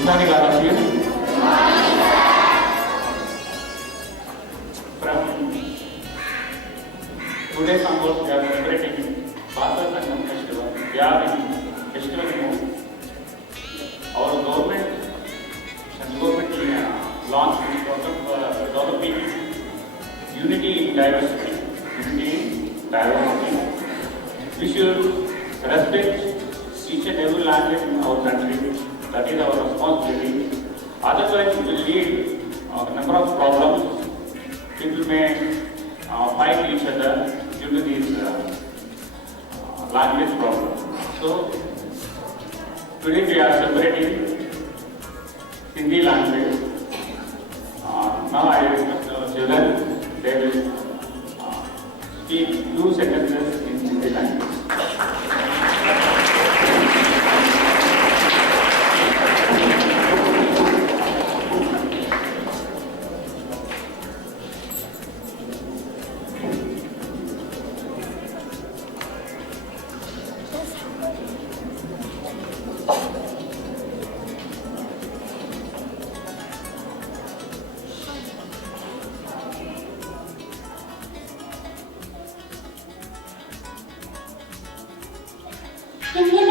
Good morning, all of you. From today's onwards, we are celebrating Bhasha Sangam Festival. We are in festival mode. Our government launched the concept of developing unity in diversity. Unity in diversity. We should respect each and every language in our country. That is our responsibility. Otherwise, it will lead a number of problems. People may fight each other due to these language problems. So, today we are celebrating Hindi language. Now I request our children, they will speak 2 sentences in Hindi language. Hindi